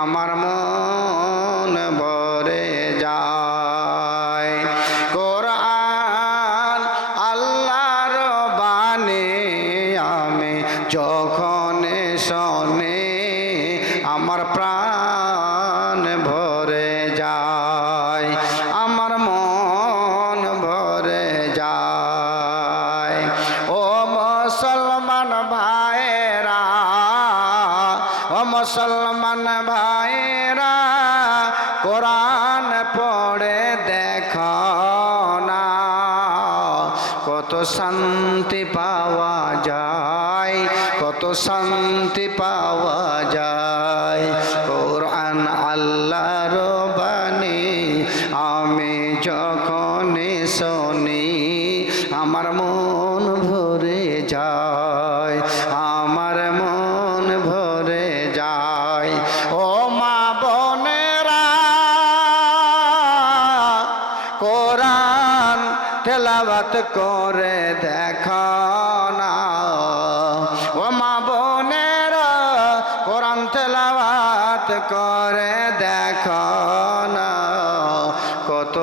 আমার মন ভরে যায়। কোরআন আল্লাহর বাণী আমি যখন শুনি আমার প্রাণ ভরে যায়, আমার মন ভরে যায়। ও মুসলমান ভাইরা, ও মুসলমান ভাইরা, কোরআন পড়ে দেখো না কত শান্তি পাওয়া যায়, কত শান্তি পাওয়া যায়। কোরআন আল্লাহর বাণী আমি যখন শুনি আমার মন ভরে যায়, আমার মন ভরে যায়। ও মা বোনেরা, কোরআন তেলাওয়াত করে দেখো না, ও মা বোনেরা, কোরআন তেলাওয়াত করে দেখো না কত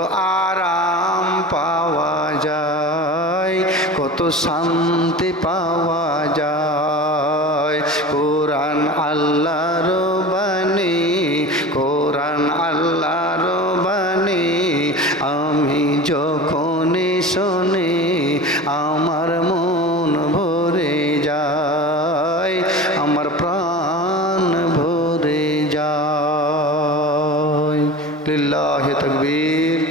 আরাম পাওয়া যায়, কত শান্তি পাওয়া যায়। কোরআন আল্লাহর বাণী, কোরআন আল্লাহর বাণী আমি যখন শুনি আমার মন ভরে যায়, আমার প্রাণ ভরে যায়। লিল্লাহি তাকবীর।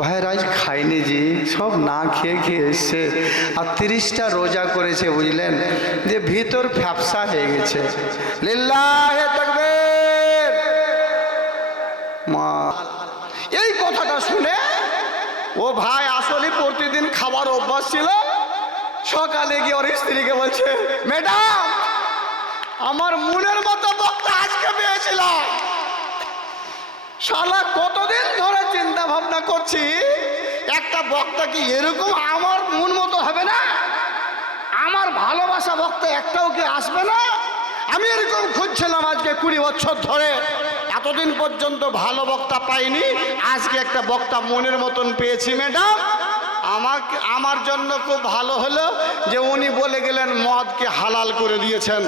ভাইরা আজ খাইনি জি, সব না খেয়ে খেয়ে এসছে, আর 30টা রোজা করেছে বুঝলেন, যে ভিতর ফ্যাপসা হয়ে গেছে। লিল্লাহি তাকবীর। মা এই কথাটা শুনে ও ভাই আসলে প্রতিদিন খাবার অভ্যাস ছিল, সকালে গিয়ে ওর স্ত্রীকে বলছে, ম্যাডাম আমার মনের মতো বক্তা আজকে পেয়েছিলাম। শালা কতদিন ধরে চিন্তা ভাবনা করছি একটা বক্তা কি এরকম আমার মন মতো হবে না, আমার ভালোবাসা বক্তা একটাও কি আসবে না। আমি এরকম খুঁজছিলাম আজকে 20 বছর ধরে, এতদিন পর্যন্ত ভালো বক্তা পাইনি, আজকে একটা বক্তা মনের মতন পেয়েছি ম্যাডাম। আমার জন্য খুব ভালো হলো যে উনি বলে গেলেন মদকে হালাল করে দিয়েছেন,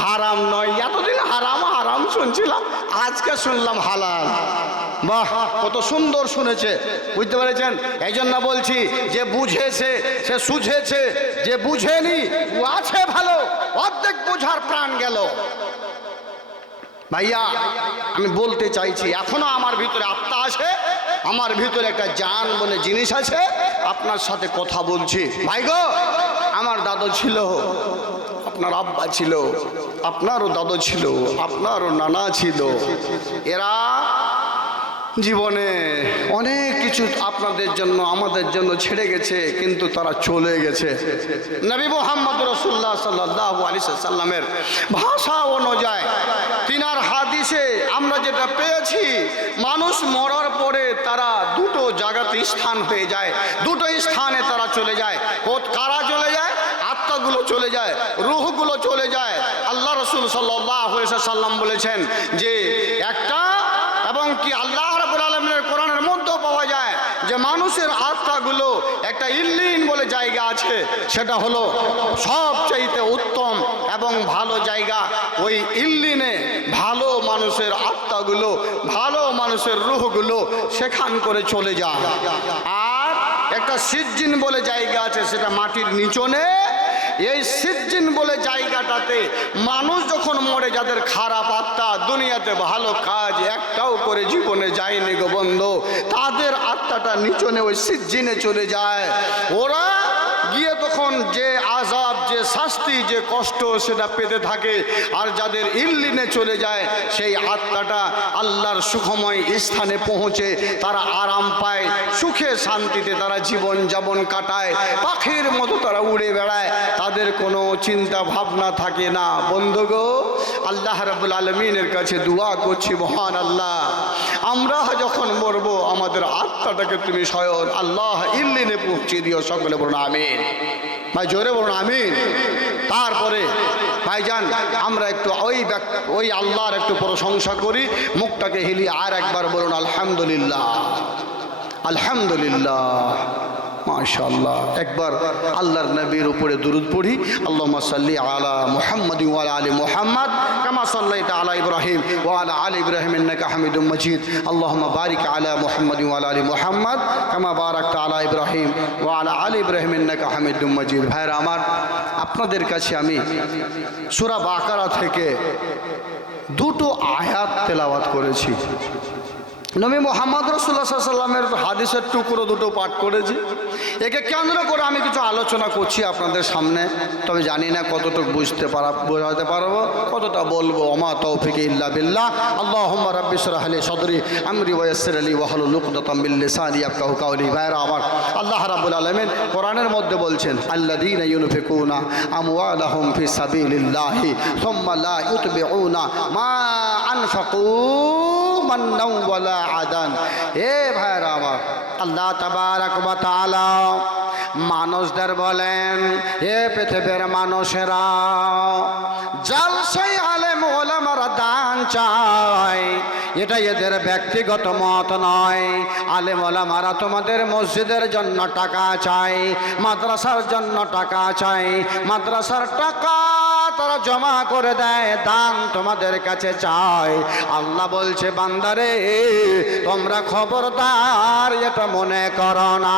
হারাম নয়। এতদিন হারাম হারাম শুনছিলাম, আজকে শুনলাম হালাল। বাহ, কত সুন্দর শুনেছে, বুঝতে পেরেছেন? এই জন্য বলছি যে বুঝেছে সে সুঝেছে, যে বুঝেনি ও আছে ভালো, অর্ধেক বোঝার প্রাণ গেল। ভাইয়া আমি বলতে চাইছি এখনো আমার ভিতরে আত্মা আছে, আমার ভিতরে একটা জান বলে জিনিস আছে, আপনার সাথে কথা বলছি। ভাই গো, আমার দাদু ছিল, আপনার আব্বা ছিল, আপনারও দাদু ছিল, আপনারও নানা ছিল। এরা জীবনে অনেক কিছু আপনাদের জন্য আমাদের জন্য ছেড়ে গেছে, কিন্তু তারা চলে গেছে। নবী মুহাম্মদ রাসূলুল্লাহ সাল্লাল্লাহু আলাইহি সাল্লামের ভাষা অনুযায়ী তিনার হাদিসে আমরা যেটা পেয়েছি, মানুষ মরার পরে তারা দুটো জায়গাতে স্থান হয়ে যায়, দুটো স্থানে তারা চলে যায়। কারা চলে যায়? আত্মাগুলো চলে যায়, রূহগুলো চলে যায়। আল্লাহ রাসূল সাল্লাল্লাহু আলাইহি সাল্লাম বলেছেন যে একটা, এবং কি আল্লাহ রাব্বুল আলামিনের কোরআনের মধ্যেও পাওয়া যায় যে মানুষের আত্মাগুলো একটা ইল্লিন বলে জায়গা আছে, সেটা হলো সবচাইতে উত্তম এবং ভালো জায়গা। ওই ইল্লিনে ভালো মানুষের আত্মাগুলো, ভালো মানুষের রূহগুলো সেখান করে চলে যায়। আর একটা সিজ্জিন বলে জায়গা আছে, সেটা মাটির নিচনে। এই সিজ্জিন বলে জায়গাটাতে মানুষ যখন মরে, যাদের খারাপ আত্মা, দুনিয়াতে ভালো কাজ একটাও করে জীবনে যায়নি গো বন্ধু, তাদের আত্মাটা নিচনে ওই সিজ্জিনে চলে যায়। ওরা গিয়ে তখন যে আযাব, যে শাস্তি, যে কষ্ট সেটা পেতে থাকে। আর যাদের ইল্লিনে চলে যায়, সেই আত্মাটা আল্লাহর সুখময় স্থানে পৌঁছে তারা আরাম পায়, সুখে শান্তিতে তারা জীবন যাপন কাটায়, পাখির মতো তারা উড়ে বেড়ায়, তাদের কোনো চিন্তা ভাবনা থাকে না। বন্ধুগো, আল্লাহ রাব্বুল আলামিনের কাছে দোয়া করছি, মহান আল্লাহ, আমরা যখন মরবো আমাদের আত্মাটাকে তুমি স্বয়ং আল্লাহ ইল্লিনে পৌঁছে দিও। সকলে বলুন আমিন। ভাই জোরে বলুন আমিন। তারপরে ভাইজান আমরা একটু ওই আল্লাহর একটু প্রশংসা করি, মুখটাকে হিলিয়ে আর একবার বলুন আলহামদুলিল্লাহ, আলহামদুলিল্লাহ, মাশাআল্লাহ। একবার আল্লাহর নবীর উপরে দুরূদ পড়ি। আল্লাহুম্মা সাল্লি আলা মুহাম্মাদ ওয়া আলা আলি মুহাম্মাদ কামা সাল্লাইতা আলা ইব্রাহিম ওয়া আলা আলি ইব্রাহিম ইন্নাকা হামিদুম মাজিদ। আল্লাহুম্মা বারিক আলা মুহাম্মাদ ওয়া আলা আলি মুহাম্মাদ কামা বারাকতা আলা ইব্রাহিম ওয়া আলা আলি ইব্রাহিম ইন্নাকা হামিদুম মাজিদ। ভাইরা আমার, আপনাদের কাছে আমি সূরা বাকারা থেকে দুটো আয়াত তেলাওয়াত করেছি। নবী মুহাম্মদ রাসূলুল্লাহ সাল্লাল্লাহু আলাইহি ওয়াসাল্লামের হাদিসের টুকরো দুটো পাঠ করেছি। একে কেন্দ্র করে আমি কিছু আলোচনা করছি আপনাদের সামনে, তবে জানি না কতটুকু বোঝাতে পারবো, কতটা বলবো। ওমা তৌফিক ইল্লা বিল্লাহ। আল্লাহুম্মা রাব্বি ইশরাহ লি সাদরি আমরি ওয়া ইয়াসসির লি ওয়াহলুল উকদাতাম মিন লিসানি ইয়াফকাহু কাওলি। ভাইরা আমার, আল্লাহ রাব্বুল আলামিন কোরআনের মধ্যে বলছেন আল্লাযীনা ইউনফিকুনা আমওয়ালাহুম ফি সাবিলিল্লাহি সুম্মা লা ইউতবিউনা মা আনফাকু মান্নাও ওয়ালা আদান। এ ভাইরা আমার, আল্লাহ তাবারাক ওয়া তাআলা মানুষদের বলেন, এ পৃথিবীর মানুষেরা, জালসায় আলেম ওলামারা দান চায়, এটা এদের ব্যক্তিগত মত নয়। আলেম ওলামারা তোমাদের মসজিদের জন্য টাকা চায়, মাদ্রাসার জন্য টাকা চায়, মাদ্রাসার টাকা তারা জমা করে দেয়, দান তোমাদের কাছে চায়। আল্লাহ বলছে, বান্দারে তোমরা খবরদার এটা মনে করো না,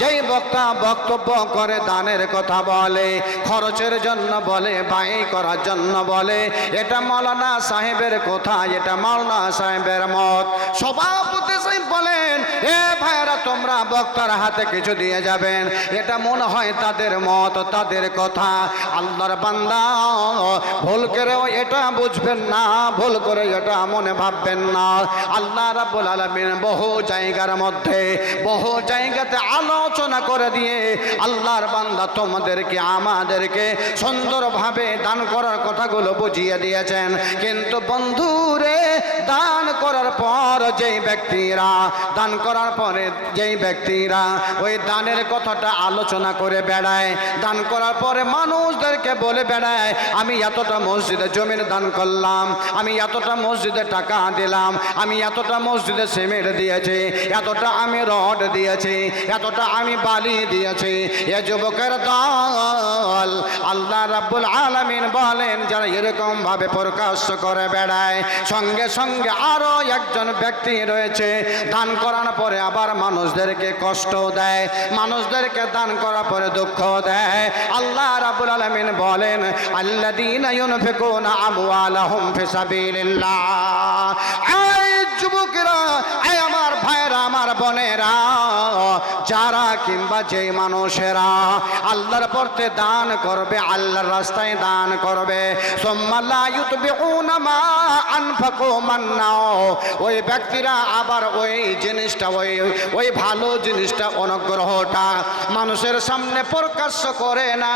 যেই বক্তা বক্তব্য করে দানের কথা বলে, খরচের জন্য বলে, ব্যয় করার জন্য বলে, এটা মাওলানা সাহেবের কথা, এটা মাওলানা সাহেবের মত। সভাপতি সাহেব বলেন, এ ভাইরা তোমরা বক্তার হাতে কিছু দিয়ে যাবেন, এটা মনে হয় তাদের মত, তাদের কথা। আল্লাহর বান্দা, ভুল করেও এটা বুঝবেন না, ভুল করে এটা মনে ভাববেন না। আল্লাহ রাব্বুল আলামিন বহু জায়গার মধ্যে, বহু জায়গাতে আলোচনা করে দিয়ে আল্লাহর বান্দা তোমাদেরকে আমাদেরকে সুন্দরভাবে দান করার কথাগুলো বুঝিয়ে দিয়েছেন। কিন্তু বন্ধুরে, দান করার পর যেই ব্যক্তিরা, দান করার পরে যেই ব্যক্তিরা ওই দানের কথাটা আলোচনা করে বেড়ায়, দান করার পরে মানুষদেরকে বলে বেড়ায়, আমি এতটা মসজিদে জমিন দান করলাম, আমি এতটা মসজিদে টাকা দিলাম, আমি এতটা মসজিদে সিমেন্ট দিয়েছি, এতটা আমি রড দিয়েছি, এতটা আমি বালি দিয়েছি। এ যুবকের দল, আল্লাহ রাব্বুল আলামিন বলেন, যারা এরকম ভাবে প্রকাশ করে বেড়ায়, সঙ্গে সঙ্গে আরো একজন ব্যক্তি রয়েছে, দান করার পরে আবার মানুষদেরকে কষ্ট দেয়, মানুষদেরকে দান করার পরে দুঃখ দেয়। আল্লাহ রাব্বুল আলামিন বলেন, আল্লাযীনা ইউনফিকুনা আমওয়ালাহুম ফি সাবিলিল্লাহ। এই যুবকেরা, এই আমার ভাইরা, আমার বোনেরা, যারা কিংবা যেই মানুষেরা আল্লাহর পথে দান করবে, আল্লাহর রাস্তায় দান করবে, সুম্মা লা ইউতবিউনা মা আনফাকু মান্নাও, ওই ব্যক্তিরা আবার ওই জিনিসটা, ওই ভালো জিনিসটা, অনুগ্রহটা মানুষের সামনে প্রকাশ্য করে না,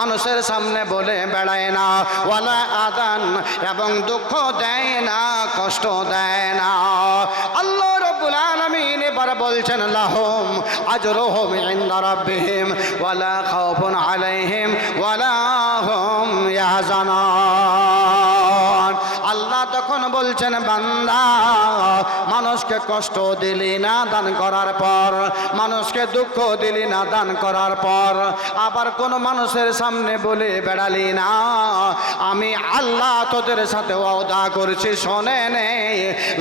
মানুষের সামনে বলে বেড়ায় না, ওয়ালা আদান, এবং দুঃখ দেয় না, কষ্ট দেয় না। আল্লাহ রাব্বুল আলামিন এবার বলছেন, লাহুম আজরুহুম ইনদা রাব্বিহিম ওয়ালা খাউফুন আলাইহিম ওয়ালা হুম ইয়াহজানুন। আল্লাহ তখন বলছেন, বান্দা, মানুষকে কষ্ট দিলি না দান করার পর, মানুষকে দুঃখ দিলি না দান করার পর, আবার কোন মানুষের সামনে বলে বেড়ালি না, আমি আল্লাহ তোদের সাথে ওয়াদা করছি, শোনে নে,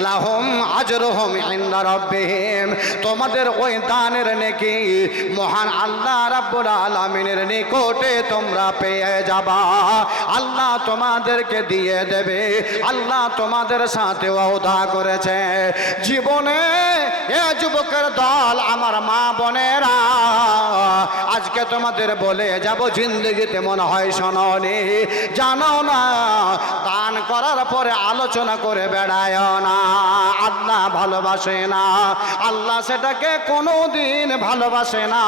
লাহুম আজরুহুম ইনদা রাব্বিহিম, তোমাদের ওই দানের নেকি মহান আল্লাহ রাব্বুল আলামিনের নিকটে তোমরা পেয়ে যাবা। আল্লাহ তোমাদেরকে দিয়ে দেবে, আল্লাহ তোমাদের সাথে ওয়াদা করেছে। জীবনে এ যুবকের দল, আমার মা বোনেরা, আজকে তোমাদের বলে যাব, জিন্দগিতে মনে হয় শোনোনি, জানো না, দান করার পরে আলোচনা করে বেড়ায় না, আল্লাহ ভালোবাসে না, আল্লাহ সেটাকে কোনোদিন ভালোবাসে না।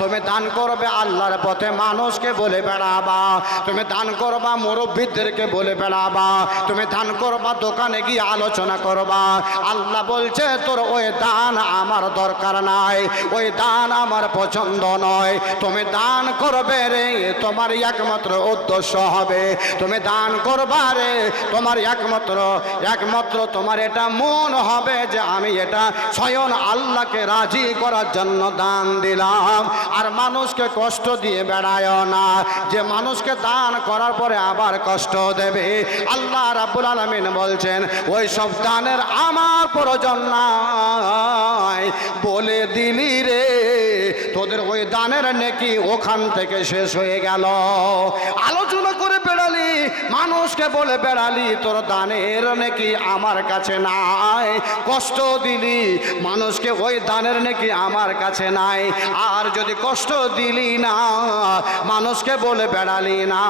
তুমি দান করবে আল্লাহর পথে, মানুষকে বলে বেড়াবা, তুমি দান করবা মুরব্বীদেরকে বলে বেড়াবা, তুমি দান করবা দোকানে গিয়ে আলোচনা করবা। আল্লাহ বলছে তোর ওই দান আমার দরকার নাই, ওই দান আমার পছন্দ নয়। তুমি দান করবে রে, তোমার একমাত্র উদ্দেশ্য হবে তুমি দান করবা রে, তোমার একমাত্র তোমার এটা মন হবে যে আমি এটা স্বয়ং আল্লাহকে রাজি করার জন্য দান দিলাম। আর মানুষকে কষ্ট দিয়ে বেড়ায় না, যে মানুষকে দান করার পরে আবার কষ্ট দেবে। আল্লাহ রাব্বুল আলামিন বলছেন ওই সব দানের আমার প্রয়োজন নাই, বলে দিলি রে তোদের ওই দানের নেকি ওখান থেকে শেষ হয়ে গেল। আলোচনা করে বেড়ালি, মানুষকে বলে বেড়ালি তোর দানের নেকি আমার কাছে নাই, কষ্ট দিলি মানুষকে ওই দানের নেকি আমার কাছে নাই। আর যদি কষ্ট দিলি না, মানুষকে বলে বেড়ালি না,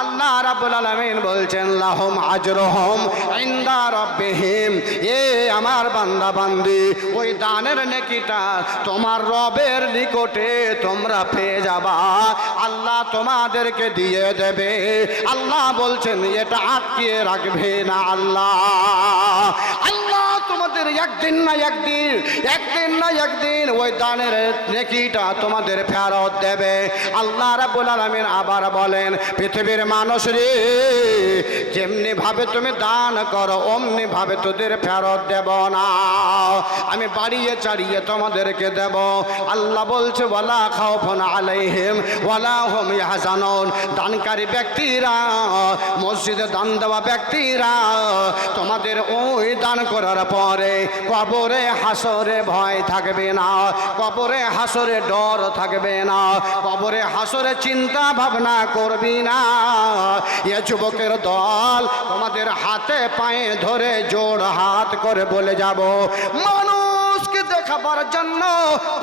আল্লাহ রাব্বুল আলামিন বলছেন লাহুম আজরুহুম ইনদা রাব্বিহিম, এ আমার বান্দা বান্দি ওই দানের নেকিটা তোমার রবের নিকটে তোমরা পেয়ে যাবা, আল্লাহ তোমাদেরকে দিয়ে দেবে। আল্লাহ বলছেন এটা আটকিয়ে রাখবে না আল্লাহ। আল্লাহ তোমাদের একদিন না একদিন ওই দানের নেকিটা তোমাদের ফেরত দেবে। আল্লাহ রাব্বুল আলামিন আবার বলেন পৃথিবীর মানুষ রে, যেমনি ভাবে তুমি দান করো অমনি ভাবে তোদের ফেরত দেব না, আমি বাড়িয়ে চাড়িয়ে তোমাদেরকে দেব। আল্লাহ বলছে ওয়ালা খাউফুন আলাইহিম ওয়ালা হুম ইয়াহজানুন, দানকারী ব্যক্তিরা, মসজিদে দান দেওয়া ব্যক্তিরা, তোমাদের ওই দান করার পরে কবরে হাসরে ভয় থাকবে না, কবরে হাসরে ডর থাকবে না, কবরে হাসরে চিন্তা ভাবনা করবি না। এ যুবকের দল তোমাদের হাতে পায়ে ধরে জোড় হাত করে বলে যাব, মানুষকে দেখাবার জন্য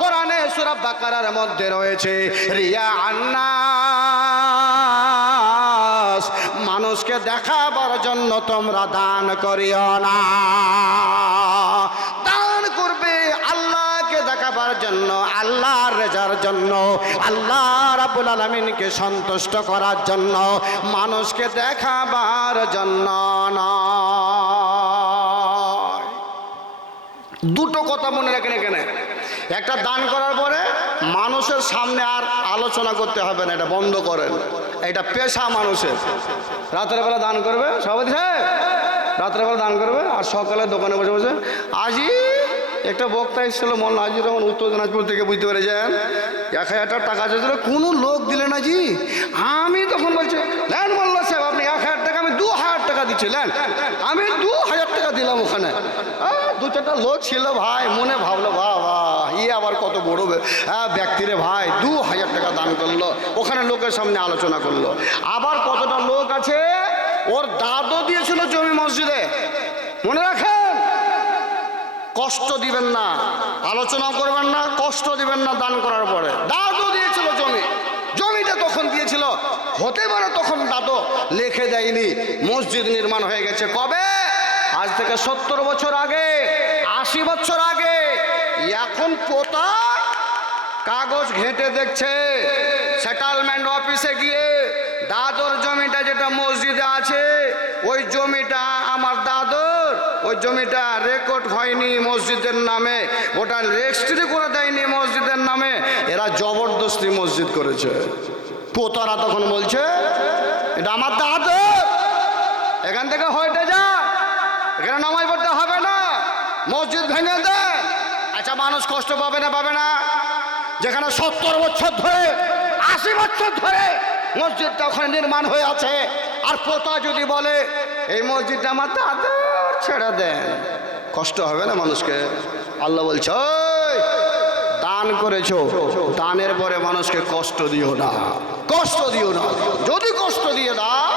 কোরআনে সূরা বাকারার মধ্যে রয়েছে রিয়া আন্নাস, মানুষকে দেখাবার জন্য তোমরা দান করিও না। দান করবে আল্লাহকে দেখাবার জন্য, আল্লাহর রেজার জন্য, আল্লাহ রাব্বুল আলামিনকে সন্তুষ্ট করার জন্য, মানুষকে দেখাবার জন্য নয়। দুটো কথা মনে রাখেন এখানে, একটা দান করার পরে মানুষের সামনে আর আলোচনা করতে হবে না, এটা বন্ধ করেন। এটা পেশা মানুষের, রাতের বেলা দান করবে, সভাপতি সাহেব রাতের বেলা দান করবে, আর সকালে দোকানে বসে বসে আজি একটা বক্তা এসেছিল মোল্লা হাজির রহমান উত্তর দিনাজপুর থেকে, বুঝতে পেরেছেন 1000 টাকা চেয়েছিল, কোনো লোক দিলে না জি। আমি তখন বলছি নেন মোল্লা সাহেব আপনি 1000 টাকা, আমি 2000 টাকা দিচ্ছি নেন, আমি 2000 টাকা দিলাম। ওখানে 2-4টা লোক ছিল ভাই, মনে ভাবলো বাবা ইয়ে আবার কত বড় ব্যক্তিরে ভাই 2000 টাকা দান করলো, ওখানে লোকের সামনে আলোচনা করলো। আবার কতটা লোক আছে ওর দাদু দিয়েছিল জমি মসজিদে, মনে রাখেন কষ্ট দিবেন না, আলোচনা করবেন না, কষ্ট দিবেন না দান করার পরে। দাদু দিয়েছিল জমি, জমিটা তখন দিয়েছিল, হতে পারে তখন দাদু লিখে দেয়নি, মসজিদ নির্মাণ হয়ে গেছে কবে, আজ থেকে 70 বছর আগে, 80 বছর আগে। এখন পোতা কাগজ ঘেঁটে দেখছে সেটেলমেন্ট অফিসে গিয়ে দাদুর জমিটা যেটা মসজিদে আছে ওই জমিটা আমার দাদুর, ওই জমিটা রেকর্ড হয়নি মসজিদের নামে, ওটা রেজিস্ট্রি করে দেয়নি মসজিদের নামে, এরা জবরদস্তি মসজিদ করেছে। পোতারা তখন বলছে এটা আমার দাদুর, এখান থেকে হইতে যা, এখানে নামাজ পড়তে হবে না, মসজিদ ভেঙে দেয়। আচ্ছা মানুষ কষ্ট পাবে না, পাবে না? যেখানে 70 বছর ধরে 80 বছর ধরে মসজিদটা ওখানে নির্মাণ হয়ে আছে, আর পোতা যদি বলে এই মসজিদটা আমার দাদুর, ছেড়ে দেন, কষ্ট হবে না মানুষকে? আল্লাহ বলছে দান করেছো, দানের পরে মানুষকে কষ্ট দিও না, কষ্ট দিও না। যদি কষ্ট দিয়ে দাও